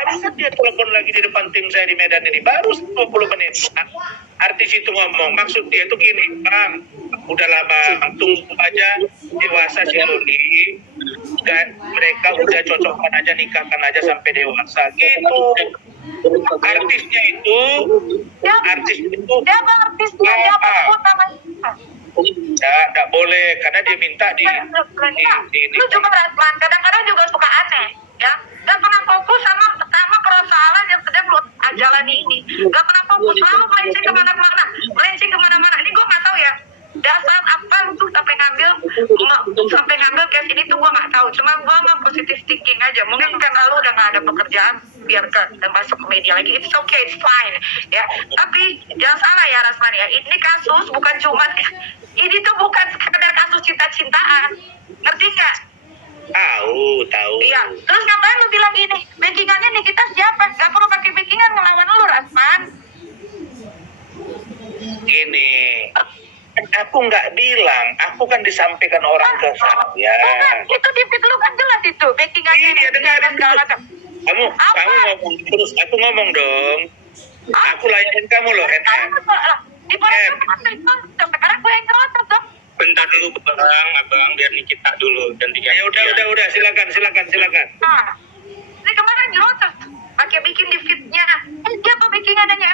baru dia telepon lagi di depan tim saya di Medan ini, baru 20 menit. Artis itu ngomong, maksud dia itu gini, Bang, udahlah Bang, tunggu aja dewasa si Loli, mereka udah cocokkan aja, nikahkan aja sampai dewasa gitu. Artisnya itu dia bang artisnya dia sebut namanya. Nggak boleh, karena dia minta di lu juga Rasman, kadang-kadang juga suka aneh ya, gak pernah fokus sama persoalan yang sedang lu jalani ini, gak pernah fokus, selalu melenceng kemana-mana. Ini gue nggak tahu ya dasar apa lu sampai ngambil case ini tuh gue nggak tahu, cuma gue mah positive thinking aja, mungkin karena lu udah nggak ada pekerjaan biarkan dan masuk ke media lagi, it's okay, it's fine ya. Tapi jangan salah ya Rasman ya, ini kasus bukan cuma ini tuh bukan sekedar kasus cinta-cintaan, ngerti nggak? Tahu. Iya, terus ngapain lu bilang gini, backingannya Nikita siapa? Gak perlu pakai backingan ngelawan lu Rasman. Gini, aku nggak bilang, aku kan disampaikan orang ke saya. Bukan, itu di feed lu kan jelas itu backingannya. Iya, dengarin segala dulu. macam. Kamu ngomong terus, aku ngomong dong. Aku layanin kamu loh, Di sekarang gue yang ngerotot dong. Bentar dulu abang, biar Nikita dulu gantian. Ya udah, silakan. Nah, ini kemarin ngerotot, pakai bikin di feednya. Dia apa backingannya?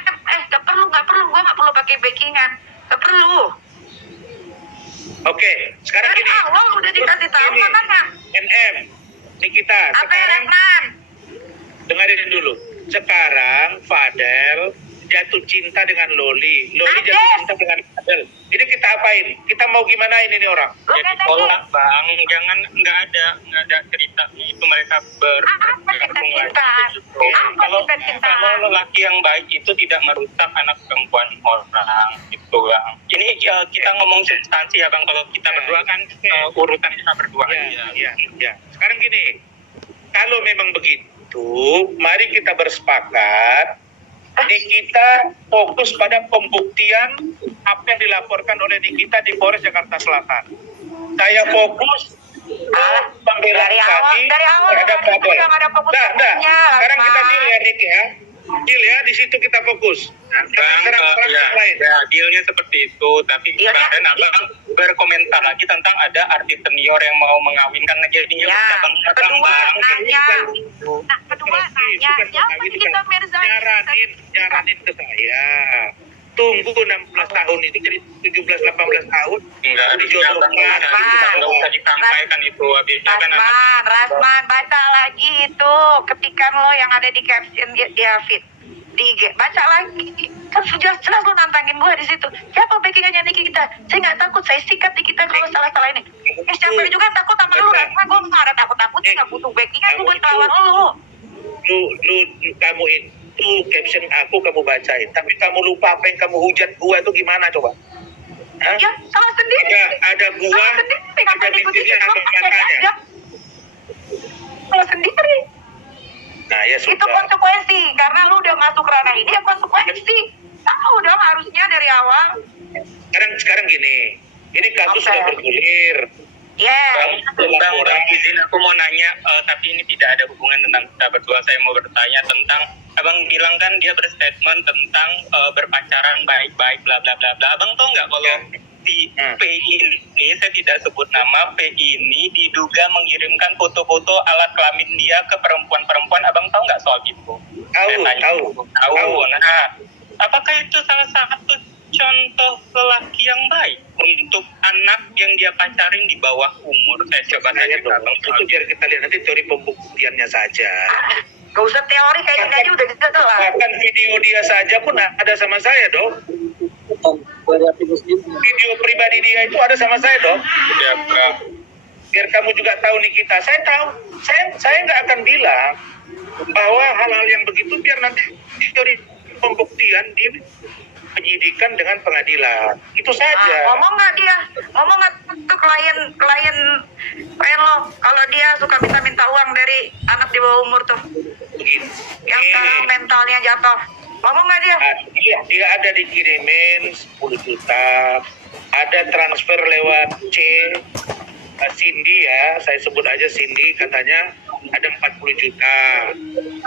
Gak perlu, gue gak perlu pakai backingan, gak perlu. Oke, sekarang Dari gini. awal udah dikasih tahu makanya. NM, Nikita, Apa sekarang Rasman? dengerin dulu. Sekarang Fadel jatuh cinta dengan Loli Adel. jatuh cinta dengan Fadel. Ini kita apain? Kita mau gimanain ini orang? Jadi tolak bang, jangan nggak ada cerita itu mereka bergabung lagi. Kalau lelaki yang baik itu tidak merusak anak perempuan orang itu bang. Ini kita ngomong substansi ya bang. Kalau kita berdua kan urutan kita berdua aja. Ya. Sekarang gini, kalau memang begitu, mari kita bersepakat. Nikita fokus pada pembuktian apa yang dilaporkan oleh Nikita di Polres Jakarta Selatan. Saya fokus pembelaan kami terhadap Fadel. Sekarang kita deal ya Nik ya. Deal ya, di situ kita fokus. Bang, ya dealnya seperti itu, tapi kemarin abang berkomentar lagi tentang ada artis senior yang mau mengawinkan, jadinya kedua nanya, siapa Nikita Mirzani? Nyaranin ke saya. Tunggu 16 tahun ini jadi 17-18 tahun. Enggak dijodohkan. Enggak usah disampaikan itu habisnya kan Rasman, baca lagi itu ketikan lo yang ada di caption dia feed di IG, baca lagi kan jelas lo nantangin gue di situ. Siapa backingannya Nikita? Saya nggak takut, saya sikat Nikita kalau salah ini. Siapa juga takut sama lu Rasman? Gue nggak ada takut-takutnya, nggak butuh backingan, gue buat lawan lu. Kamu itu caption aku kamu bacain, tapi kamu lupa apa yang kamu hujat gua itu gimana coba? Hah? Ya salah sendiri. Ada gua, ada bibirnya, ada matanya. Salah sendiri. Nah ya sudah. Itu konsekuensi, karena lu udah masuk ranah ini ya konsekuensi. Tahu dong harusnya dari awal. Sekarang gini, ini kasus sudah bergulir. Bang, izin aku mau nanya, tapi ini tidak ada hubungan tentang kita berdua. Saya mau bertanya tentang, abang bilang kan dia berstatement tentang berpacaran baik-baik, bla bla bla bla. Abang tahu nggak kalau si P ini, saya tidak sebut nama, P ini diduga mengirimkan foto-foto alat kelamin dia ke perempuan-perempuan. Abang tahu nggak soal itu? Tahu. Nah, apakah itu salah satu contoh lelaki yang baik untuk anak yang dia pacarin di bawah umur? Saya coba tanya ke abang. Itu biar kita lihat nanti teori pembuktiannya saja. Gak usah teori kayak gini udah gitu lah. Bahkan video dia saja pun ada sama saya dong. Video pribadi dia itu ada sama saya dong. Ya, Bang. Biar kamu juga tahu Nikita, saya tahu, saya nggak akan bilang bahwa hal-hal yang begitu biar nanti teori pembuktian di penyidikan dengan pengadilan. Itu saja. Ngomong nggak tuh klien lo kalau dia suka minta uang dari anak di bawah umur tuh, Begitu. yang sekarang mentalnya jatuh, ngomong nggak dia? Dia ada dikirimin 10 juta, ada transfer lewat Cindy ya, saya sebut aja Cindy, katanya ada 40 juta,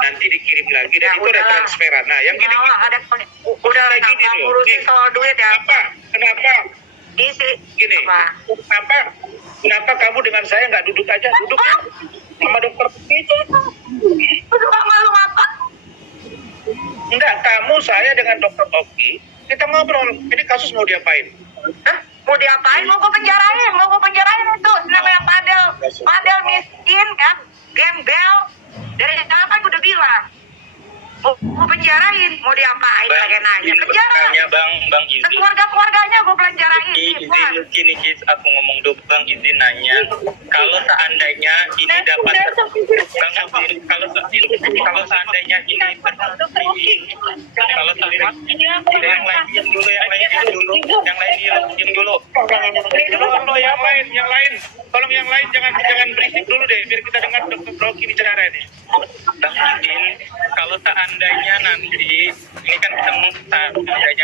nanti dikirim lagi dan Ya, itu ada udahlah. transferan. Nah, yang gini, Nah, ada udah kayak gini nggak loh. ngurusin Nih, soal duit ya. Kenapa Isi gini? apa? Kenapa kamu dengan saya nggak duduk aja? Duduk ya, sama dokter. Lu juga malu apa? Enggak, kamu saya dengan dokter Oki kita ngobrol. Ini kasus mau diapain? Mau diapain? Mau gue penjarain itu. Namanya Padel miskin kan, gembel. Dari awal kan gue udah bilang. Mau penjarain, mau diapain? Pakai nanya. Penjara. Tanya Bang Izin. Keluarga-keluarganya gue penjarain. Izin aku ngomong dulu Bang Izin nanya. Kalau seandainya ini dapat Bang Izin, kalau seandainya ini kalau yang lain diam dulu, yang lain. Tolong yang lain jangan berisik dulu deh, biar kita dengar dokter Rocky bicara ini. Bang Izin, kalau seandainya nanti ini kan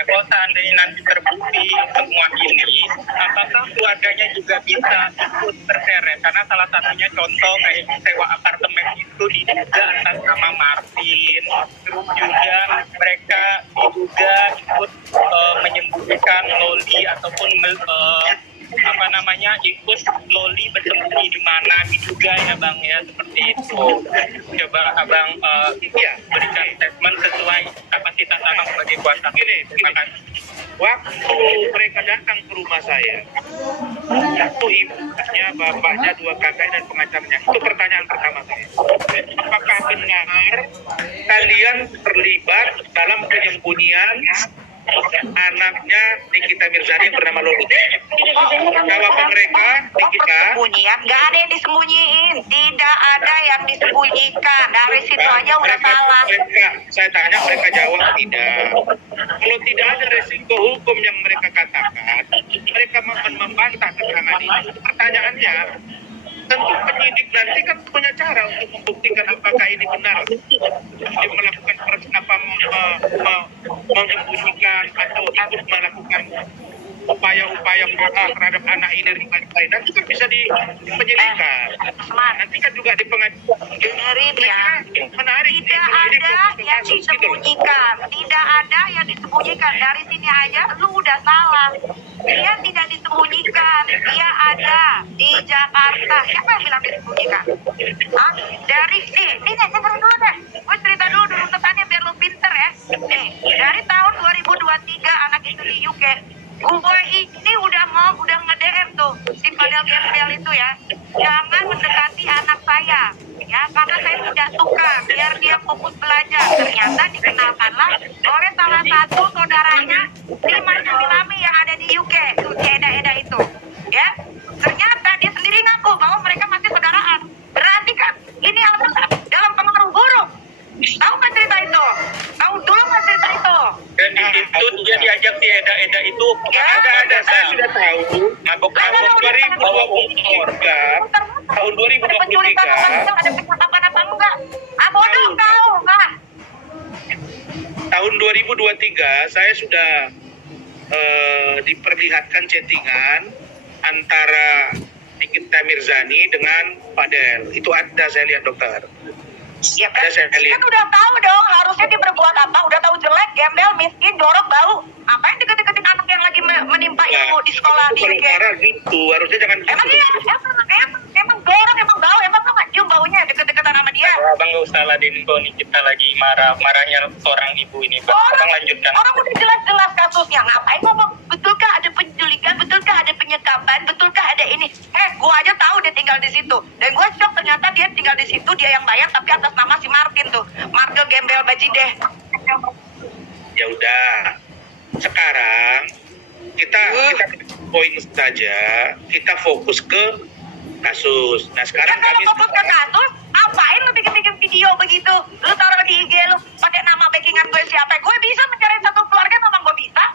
kalau seandainya nanti terbukti semua ini, apakah keluarganya juga bisa ikut terseret? Karena salah satunya contoh kayak sewa apartemen itu diduga atas nama Martin, terus juga mereka diduga ikut menyembunyikan Loli ataupun ikut Loli bersembunyi di mana diduga ya Bang ya, seperti itu. Coba Abang berikan statement sesuai kapasitas Abang sebagai kuasa. Terima kasih. Waktu mereka datang ke rumah saya, itu ibunya, bapaknya, 2 kakak dan pengacarnya. Itu pertanyaan pertama saya. Apakah benar kalian terlibat dalam penyembunyian anaknya Nikita Mirzani yang bernama Loli? Jawaban mereka, Nikita, Sembunyian, nggak ada yang disembunyiin, tidak ada yang disembunyikan. Dari situ aja udah salah. Saya tanya, mereka jawab tidak. Kalau tidak ada resiko hukum yang mereka katakan, mereka akan membantah keterangan ini. Pertanyaannya, tentu penyidik nanti kan punya cara untuk membuktikan apakah ini benar dia melakukan menyembunyikan atau ikut melakukan upaya-upaya terhadap anak ini dan lain-lain. Nanti kan bisa di penyelidikan. Nanti kan juga di pengadilan. Dengerin ya. Menarik. Tidak ada yang disembunyikan. Tidak ada yang disembunyikan. Dari sini aja lu udah salah. Dia tidak disembunyikan. Dia ada di Jakarta. Siapa yang bilang disembunyikan? Hah? Dari dengerin dulu deh. Gue cerita dulu urutannya biar lu pinter ya. Nih, dari tahun 2023 anak itu di UK. Gue ini udah nge-DM tuh si Padel Gembel itu ya, jangan mendekati anak saya ya, karena saya tidak suka, biar dia fokus belajar. Ternyata dikenalkanlah oleh salah satu saudaranya di Miami yang ada di UK tuh, si Eda itu ya. Ternyata dia sendiri ngaku bahwa mereka masih saudaraan. Berarti kan ini anak dalam pengaruh buruk. Tahu nggak cerita itu? Tahu dulu nggak cerita itu? Dan di situ dia diajak si Eda itu Ada, saya sudah tahu. mabok-mabok 2023, tahun 2023, ada percakapan apa enggak? Bodoh kau, Pak. tahun 2023 saya sudah diperlihatkan chattingan antara Nikita Mirzani dengan Padel. Itu ada, saya lihat dokter. Ya kan, Saya lihat. kan udah tahu dong, harusnya dia berbuat apa? Udah tahu jelek, gembel, miskin, jorok, bau. Apain deket-deketin anak yang lagi menimpa ilmu di sekolah di Kalau UK? marah gitu, harusnya jangan gitu. Emang iya, emang jorok, emang bau, emang lo nggak cium baunya deket-deketan sama dia? Abang nggak usah ladenin kok nih, kita lagi marahnya seorang ibu ini. Abang lanjutkan. Orang udah jelas-jelas kasusnya, ngapain ngomong? Betulkah ada penculikan? Betulkah ada penyekapan? Betulkah ada ini? Gua aja tahu dia tinggal di situ. Dan gua shock ternyata dia tinggal di situ, dia yang bayar tapi atas nama si Martin tuh. Markel Gembel Bajideh. Ya udah. Sekarang kita poin saja, kita fokus ke kasus. Nah, sekarang Kalau kami fokus ke kasus, ngapain lu bikin video begitu? Lu taruh di IG lu pakai nama backingan gue siapa? Gue bisa mencari satu keluarga, memang gue bisa.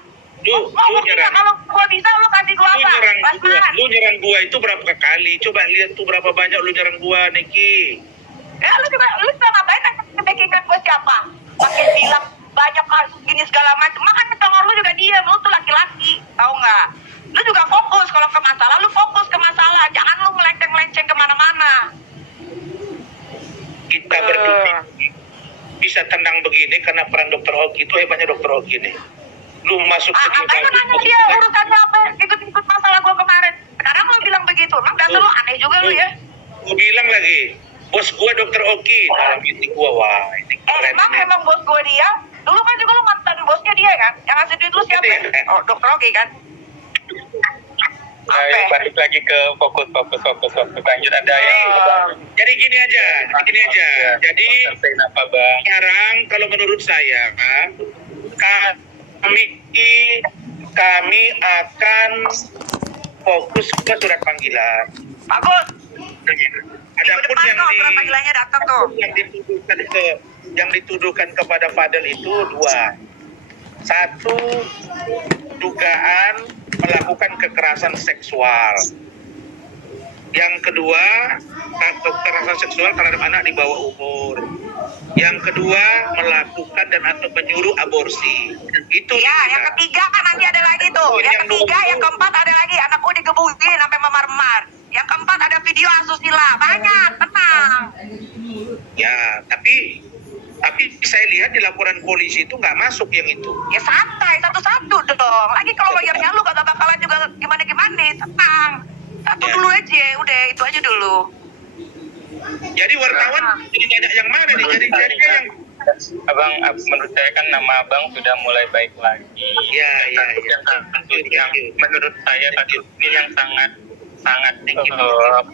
Mau buktinya kalau gue bisa, lu kasih gue apa? Basman. lu nyerang gua itu berapa kali? Coba lihat tuh berapa banyak lu nyerang gua, Niki. Ya lu juga ngapain nanya backingan gue siapa? Pakai bilang banyak kasus gini segala macam. Makanya tongor lu juga diam, lu tuh laki-laki, tahu nggak? Lu juga fokus kalau ke masalah, lu fokus ke masalah, jangan lu melenceng-lenceng kemana-mana. Kita berdua bisa bisa tenang begini karena peran Dokter Oki itu hebatnya Dokter Oki nih. Lu masuk ke Makanya nanya dia urusannya apa, ikut-ikut masalah gua kemarin. Sekarang lu bilang begitu, emang dasar lu aneh juga lu ya. Gue bilang lagi, bos gua Dokter Oki dalam meeting gua, wah ini keren. Emang bos gua dia. Dulu kan juga lu mantan bosnya dia kan, yang ngasih duit lu siapa? Oh, Dokter Oki kan. Ayo balik lagi ke fokus. Lanjut ada yang Jadi gini aja. Jadi selesaiin apa bang? sekarang kalau menurut saya kami akan fokus ke surat panggilan. Bagus. Adapun Depan tuh, surat panggilannya datang tuh. yang dituduhkan kepada Fadel itu dua. Satu, dugaan melakukan kekerasan seksual. Yang kedua, kekerasan seksual terhadap anak di bawah umur. Yang kedua, melakukan dan atau menyuruh aborsi. Itu Ya, yang ketiga kan nanti ada lagi tuh. Yang ketiga, yang keempat ada lagi. Anakku digebukin sampai memar-memar. Yang keempat ada video asusila. Banyak, tenang. Ya, tapi saya lihat di laporan polisi itu nggak masuk yang itu. Ya santai, satu-satu dong. Lagi kalau lawyernya lu kagak bakalan juga gimana-gimana. Tenang. Satu Ya. dulu aja, udah itu aja dulu. Jadi wartawan jadi banyak yang mana nih? Jadi yang Abang, menurut saya kan nama abang sudah mulai baik lagi. Ya. Kasus yang menurut saya kasus ini yang sangat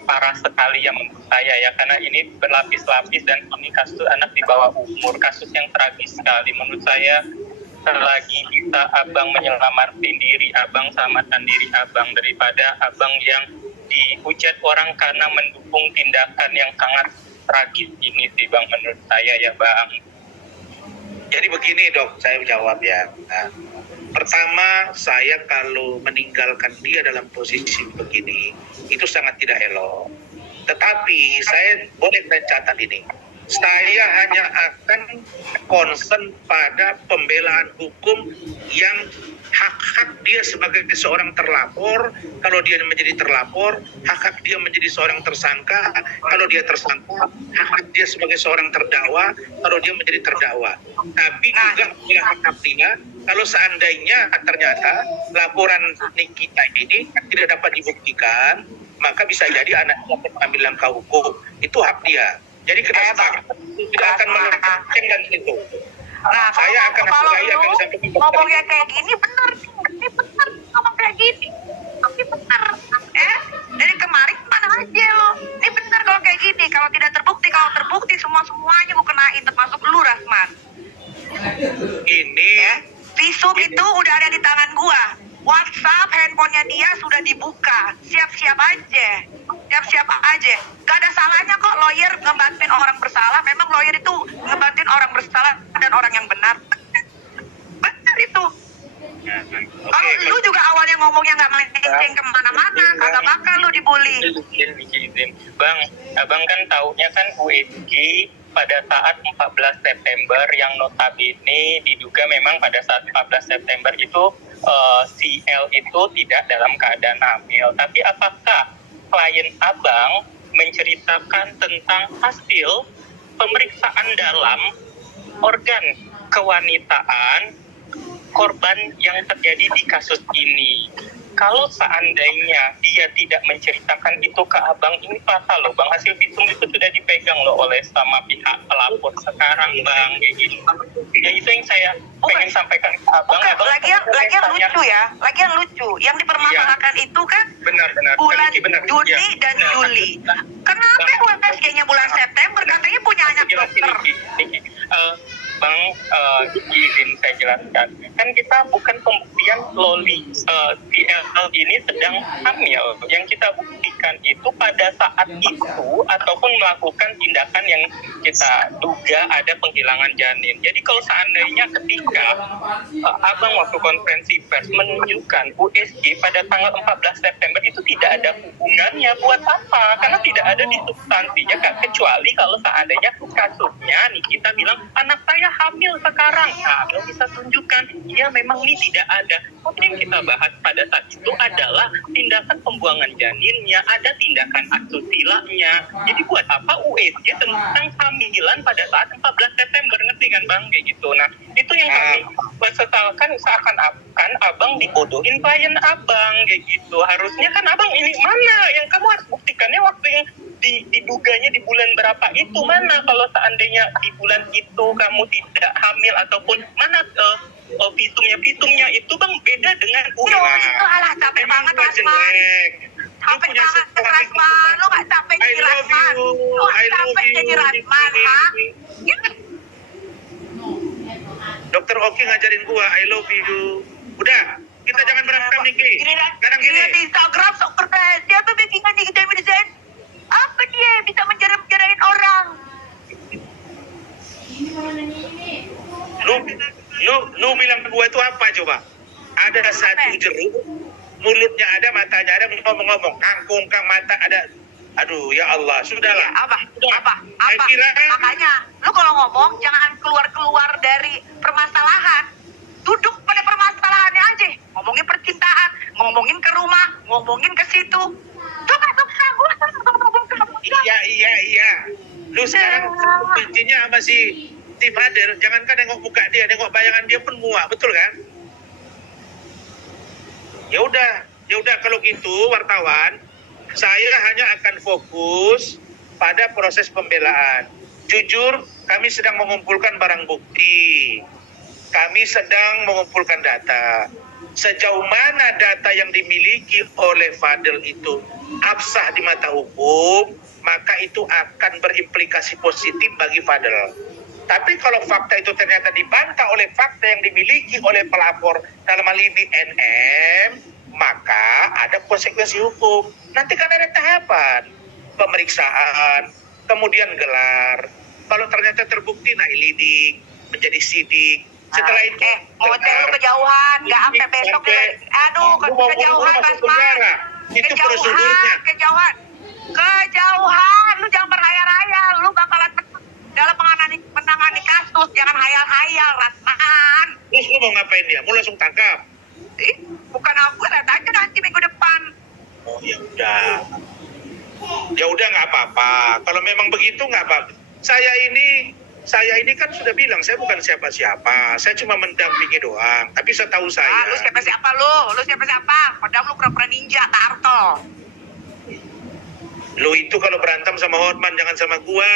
parah sekali yang menurut saya ya, karena ini berlapis-lapis dan ini kasus anak di bawah umur, kasus yang tragis sekali menurut saya. Selagi bisa abang menyelamatkan diri abang, selamatkan diri abang daripada abang yang dihujat orang karena mendukung tindakan yang sangat tragis ini sih bang, menurut saya ya bang. Jadi begini dok, saya jawab ya. Nah, pertama, saya kalau meninggalkan dia dalam posisi begini, itu sangat tidak elok. Tetapi saya boleh mencatat ini. Saya hanya akan concern pada pembelaan hukum yang hak-hak dia sebagai seorang terlapor. Kalau dia menjadi terlapor, hak-hak dia menjadi seorang tersangka. Kalau dia tersangka, hak-hak dia sebagai seorang terdakwa. Kalau dia menjadi terdakwa. Tapi juga hak-hak dia, kalau seandainya ternyata laporan Nikita ini tidak dapat dibuktikan, maka bisa jadi anaknya mengambil langkah hukum. Itu hak dia. Jadi tidak akan melakukan dan itu. Nah, Saya akan lu ngomongnya kayak gini bener nih. Ini bener ngomong kayak gini. Tapi bener. Dari kemarin mana aja lo. Ini bener kalau kayak gini. Kalau tidak terbukti, semuanya gue kenain, termasuk lu Rasman. Ini Visum itu udah ada di tangan gua. WhatsApp, handphonenya dia sudah dibuka. Siap-siap aja. Gak ada salahnya kok lawyer ngebantuin orang bersalah. Memang lawyer itu ngebantuin orang bersalah dan orang yang benar. Benar itu. Kalau lu juga awalnya ngomongnya nggak melenceng kemana-mana, kagak bakal lu dibully. Izin. Bang, abang kan taunya kan USG pada saat 14 September yang notabene diduga memang pada saat 14 September itu si L itu tidak dalam keadaan hamil. Tapi apakah klien abang menceritakan tentang hasil pemeriksaan dalam organ kewanitaan korban yang terjadi di kasus ini? Kalau seandainya dia tidak menceritakan itu ke abang, ini fatal loh bang. Hasil visum itu sudah dipegang loh oleh sama pihak pelapor sekarang bang, kayak gitu. Ya itu yang saya pengen sampaikan ke abang. Lagian lucu. Yang dipermasalahkan itu kan benar. bulan Benar. Juni dan Juli. Kenapa USG-nya bulan September? Katanya punya anak dokter. Bang, izin saya jelaskan. Kan kita bukan pembuktian loli. PLL ini sedang hamil. Yang kita buktikan itu pada saat itu ataupun melakukan tindakan yang kita duga ada penghilangan janin. Jadi kalau seandainya ketika abang waktu konferensi pers menunjukkan USG pada tanggal 14 September itu tidak ada hubungannya, buat apa? Karena tidak ada di substansinya, kecuali kalau seandainya kasusnya nih kita bilang anak saya hamil sekarang, nah belum bisa tunjukkan ya memang ini tidak ada. Tapi yang kita bahas pada saat itu adalah tindakan pembuangan janinnya, ada tindakan asusila. Jadi buat apa USG tentang kehamilan pada saat 14 September, ngerti kan bang kayak gitu. Nah itu yang kami sesalkan, seakan-akan abang dibodohin klien abang kayak gitu. Harusnya kan abang ini mana yang kamu harus buktikannya waktu yang diduganya di bulan berapa itu mana, kalau seandainya di bulan itu kamu tidak hamil ataupun mana visumnya itu bang beda dengan Itu alah capek banget Rasman. Capek banget Rasman. Lu gak capek jadi Rasman. Lu gak capek jadi Rasman, ha? Dokter Oki ngajarin gua I love you. Udah, kita jangan berantem Niki. Kadang gini. Di Instagram sok keren. Dia tuh bikingan di Jamie Design. Apa dia bisa menjarain orang? Lu bilang ke gua itu apa coba? Ada satu jeruk, mulutnya ada, matanya ada, ngomong-ngomong, kangkung mata ada. Aduh ya Allah, sudahlah. Apa? Saya kira Makanya, lu kalau ngomong jangan keluar dari permasalahan. Duduk pada permasalahannya aja. Ngomongin percintaan, ngomongin ke rumah, ngomongin ke situ. Tuh gak susah gue ngomong ke kamu. Iya. Lu sekarang kuncinya sama si Fadel, jangankan nengok muka dia, nengok bayangan dia pun muak, betul kan? Ya udah kalau gitu wartawan, saya hanya akan fokus pada proses pembelaan. Jujur, kami sedang mengumpulkan barang bukti. Kami sedang mengumpulkan data. Sejauh mana data yang dimiliki oleh Fadel itu absah di mata hukum, maka itu akan berimplikasi positif bagi Fadel. Tapi kalau fakta itu ternyata dibantah oleh fakta yang dimiliki oleh pelapor, dalam hal ini NM, maka ada konsekuensi hukum. Nanti kan ada tahapan pemeriksaan, kemudian gelar. Kalau ternyata terbukti naik lidik, menjadi sidik. Setelah itu model kejauhan, nggak sampai besok. Aduh, kejauhan Rasman. Itu prosedurnya. Kejauhan. Lu jangan berhayal-hayal. Lu bakalan dalam menangani kasus, jangan hayal-hayal Rasman. Terus lu mau ngapain dia? Mau langsung tangkap? Bukan aku, lihat aja nanti minggu depan. Oh ya udah nggak apa-apa. Kalau memang begitu nggak apa-apa. Saya ini kan sudah bilang saya bukan siapa-siapa. Saya cuma mendampingi doang. Tapi setahu saya. Lu siapa-siapa lu? Lu siapa-siapa? Padahal lu pura-pura ninja, Tarto. Lu itu kalau berantem sama Hotman jangan sama gua.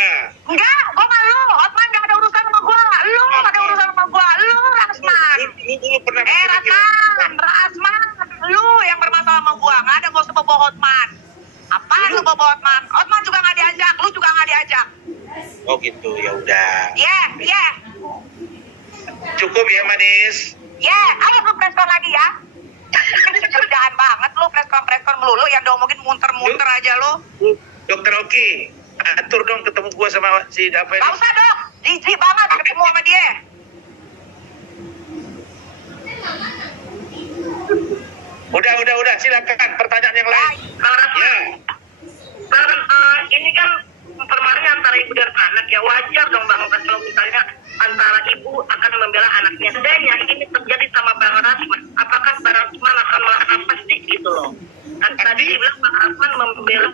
Enggak, gua mah lu. Hotman gak ada urusan sama gua. Lu gak ada urusan sama gua. Lu Rasman. Lu pernah Rasman. Lu yang bermasalah sama gua. Gak ada gak usah bawa Hotman. Apaan lu bawa Hotman? Hotman juga gak diajak. Lu juga gak diajak. Oh gitu, ya udah. Yeah. Cukup ya manis. Ayo lu preskon lagi ya. Kerjaan banget lu, preskon melulu yang diomongin munter-munter aja lu. Dokter Oki, atur dong ketemu gua sama si apa ini. Gak usah dok, jijik banget ketemu sama dia. Udah, silakan pertanyaan yang lain. Ya. Ini kan permasalahan antara ibu dan anak ya, wajar dong Bang kalau misalnya antara ibu akan membela anaknya. Sebenarnya ini terjadi sama Bang Rasman. Apakah Bang Rasman akan melakukan apa sih gitu loh? Kan tadi bilang Bang Rasman membela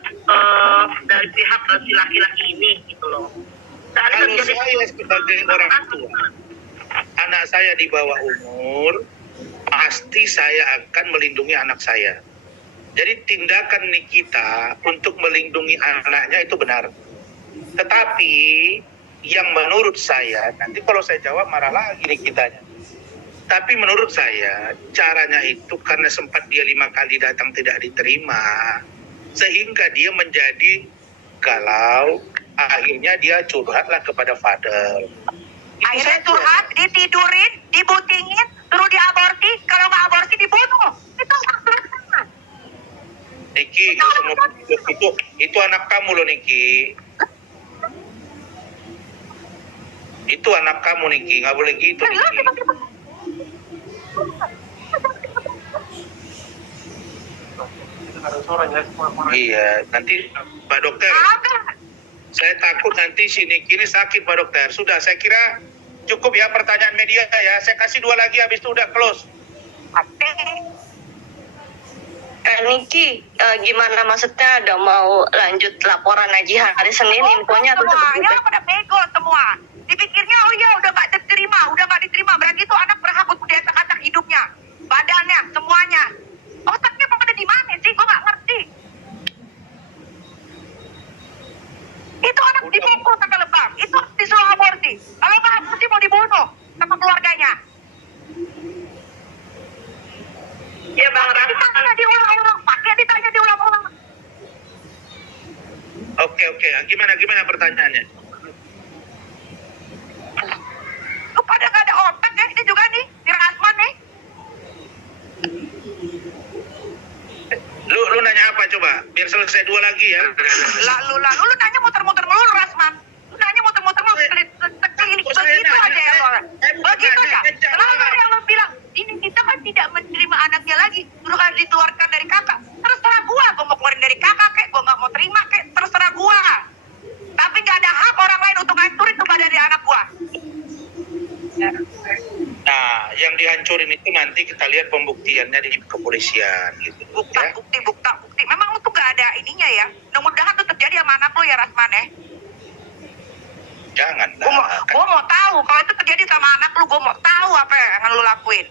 dari pihak si laki-laki ini gitu loh. Kalau saya sebagai orang tua, anak saya di bawah umur, pasti saya akan melindungi anak saya. Jadi tindakan Nikita untuk melindungi anaknya itu benar. Tetapi yang menurut saya, nanti kalau saya jawab marah lagi Nikitanya. Tapi menurut saya caranya itu karena sempat dia 5 kali datang tidak diterima, sehingga dia menjadi galau. Akhirnya dia curhatlah kepada Fadel. Akhirnya curhat, ditidurin, dibutingin, terus diaborsi. Kalau nggak aborsi dibunuh. Itu maksudnya. Niki, itu anak kamu loh Niki. Itu anak kamu Niki, nggak boleh gitu Niki. Iya, nanti Pak Dokter. Saya takut nanti si Niki ini sakit Pak Dokter. Sudah, saya kira cukup ya pertanyaan media ya. Saya kasih 2 lagi habis itu udah close. Niki, gimana maksudnya udah mau lanjut laporan aja hari Senin infonya tuh semuanya pada bego semua. Dipikirnya oh iya udah gak ya? Gimana pertanyaannya? Lu pada gak ada otak ya, ini juga nih, si Rasman nih. Lu nanya apa coba? Biar selesai 2 lagi ya. Lalu nanya muter-muter melulu Rasman. Lu nanya muter-muter melulu, sekeliling begitu aja ya lo. Begitu aja. Kenapa yang lo bilang, ini kita kan tidak menerima anaknya lagi, udah harus dikeluarkan dari kakak. Terserah gua mau keluarin dari kakak kek, gua gak mau terima kek, terserah gua. Tapi gak ada hak orang lain untuk hancurin kepada dari anak gua. Nah, yang dihancurin itu nanti kita lihat pembuktiannya di kepolisian gitu. Ya. Bukti. Memang lu tuh gak ada ininya ya. Mudah-mudahan tuh terjadi sama anak lu ya Rasman ya. Jangan Gua mau tahu kalau itu terjadi sama anak lu, gua mau tahu apa yang lu lakuin.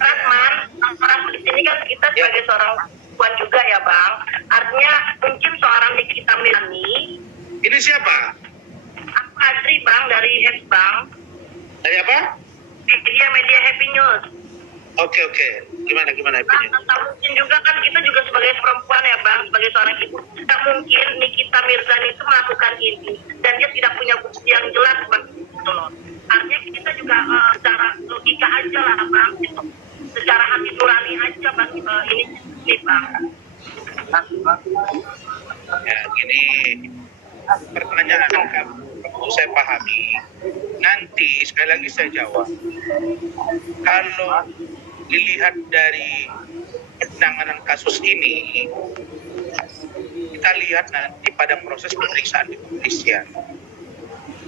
Rasman, orang di sini kan kita sebagai seorang perempuan juga ya Bang. Artinya mungkin seorang Nikita Mirzani. Ini siapa? Aku Adri Bang dari Heps Bang. Dari apa? Media Happy News. Oke. Gimana Bang, opini? tak mungkin juga kan kita juga sebagai perempuan ya Bang, sebagai seorang ibu. Tak mungkin Nikita Mirzani itu melakukan ini dan dia tidak punya bukti yang jelas seperti itu loh. Artinya kita juga secara logika aja lah Bang, gitu. Secara hati nurani aja Bang, ini Bang. Ya, gini. Pertanyaan kamu saya pahami. Nanti sekali lagi saya jawab. Kalau dilihat dari penanganan kasus ini, kita lihat nanti pada proses pemeriksaan di kepolisian.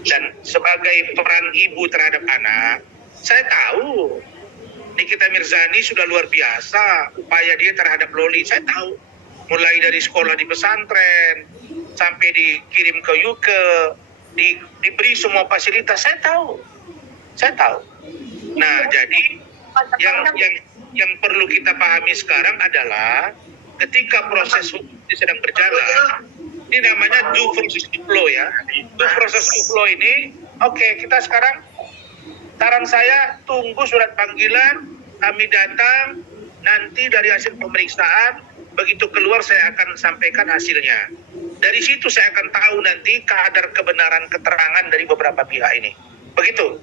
Dan sebagai peran ibu terhadap anak, saya tahu Nikita Mirzani sudah luar biasa upaya dia terhadap Loli. Saya tahu, mulai dari sekolah di pesantren sampai dikirim ke UK, diberi semua fasilitas. Saya tahu. Nah, jadi yang perlu kita pahami sekarang adalah ketika proses hukum ini sedang berjalan, ini namanya due process to law ya. Due process to law ini, oke, kita sekarang, saran saya tunggu surat panggilan, kami datang, nanti dari hasil pemeriksaan, begitu keluar saya akan sampaikan hasilnya. Dari situ saya akan tahu nanti kadar kebenaran keterangan dari beberapa pihak ini. Begitu.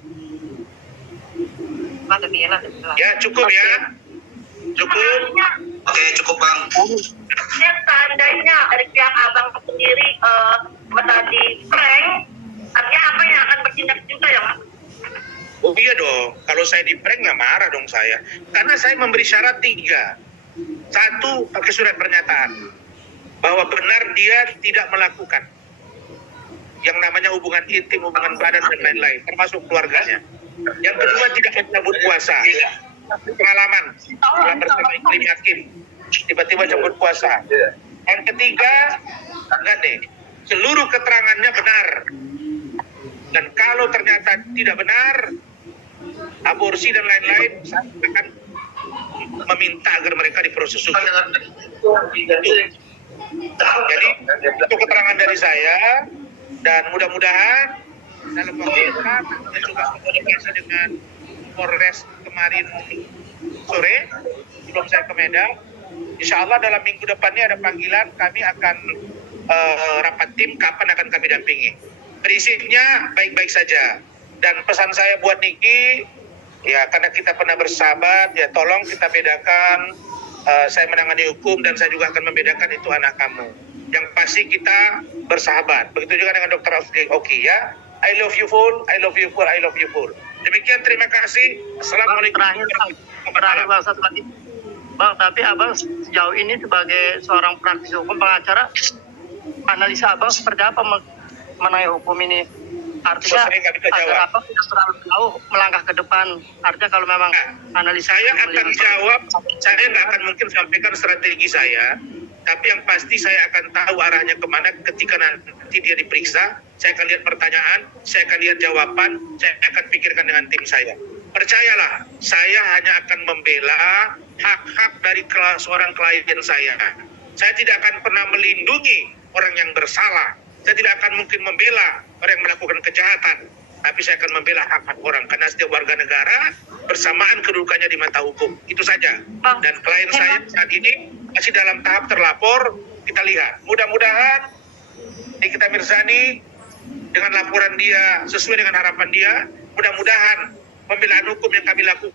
Ya, cukup ya. Cukup. Oke, cukup Bang. Ya, seandainya dari pihak abang sendiri tadi prank, artinya apa yang akan bertindak juga ya Mas? Oh iya dong, kalau saya di prank nggak marah dong saya. Karena saya memberi syarat 3. 1, pakai surat pernyataan bahwa benar dia tidak melakukan yang namanya hubungan intim, hubungan badan dan lain-lain, termasuk keluarganya. Yang kedua, tidak mencabut puasa. Pengalaman setelah bersama iklim yakin, tiba-tiba cabut puasa. Yang ketiga, enggak deh, seluruh keterangannya benar. Dan kalau ternyata tidak benar, aborsi dan lain-lain, saya akan meminta agar mereka diproses hukum. Jadi itu keterangan dari saya, dan mudah-mudahan dalam waktu dekat saya juga komunikasi dengan Polres kemarin sore sebelum saya ke Medan. Insya Allah dalam minggu depan ini ada panggilan, kami akan rapat tim kapan akan kami dampingi. Prinsipnya baik-baik saja, dan pesan saya buat Niki, ya karena kita pernah bersahabat, ya tolong kita bedakan. Saya menangani hukum dan saya juga akan membedakan itu anak kamu. Yang pasti kita bersahabat. Begitu juga dengan Dr. Oki ya. I love you full, I love you full, I love you full. Demikian, terima kasih. Assalamualaikum. Terakhir Bang, satu lagi. Bang, tapi Abang sejauh ini sebagai seorang praktisi hukum pengacara, analisa Abang seperti apa mengenai hukum ini? Artinya agar Abang tidak terlalu jauh melangkah ke depan. Artinya kalau memang analisa saya akan jawab, saya nggak akan mungkin sampaikan strategi saya, tapi yang pasti saya akan tahu arahnya kemana ketika nanti dia diperiksa. Saya akan lihat pertanyaan, saya akan lihat jawaban, saya akan pikirkan dengan tim saya. Percayalah, saya hanya akan membela hak-hak dari seorang klien saya. Saya tidak akan pernah melindungi orang yang bersalah. Saya tidak akan mungkin membela orang yang melakukan kejahatan, tapi saya akan membela hak-hak orang, karena setiap warga negara bersamaan kedudukannya di mata hukum. Itu saja. Dan klien saya saat ini masih dalam tahap terlapor. Kita lihat, mudah-mudahan Nikita Mirzani dengan laporan dia sesuai dengan harapan dia, mudah-mudahan pembelaan hukum yang kami lakukan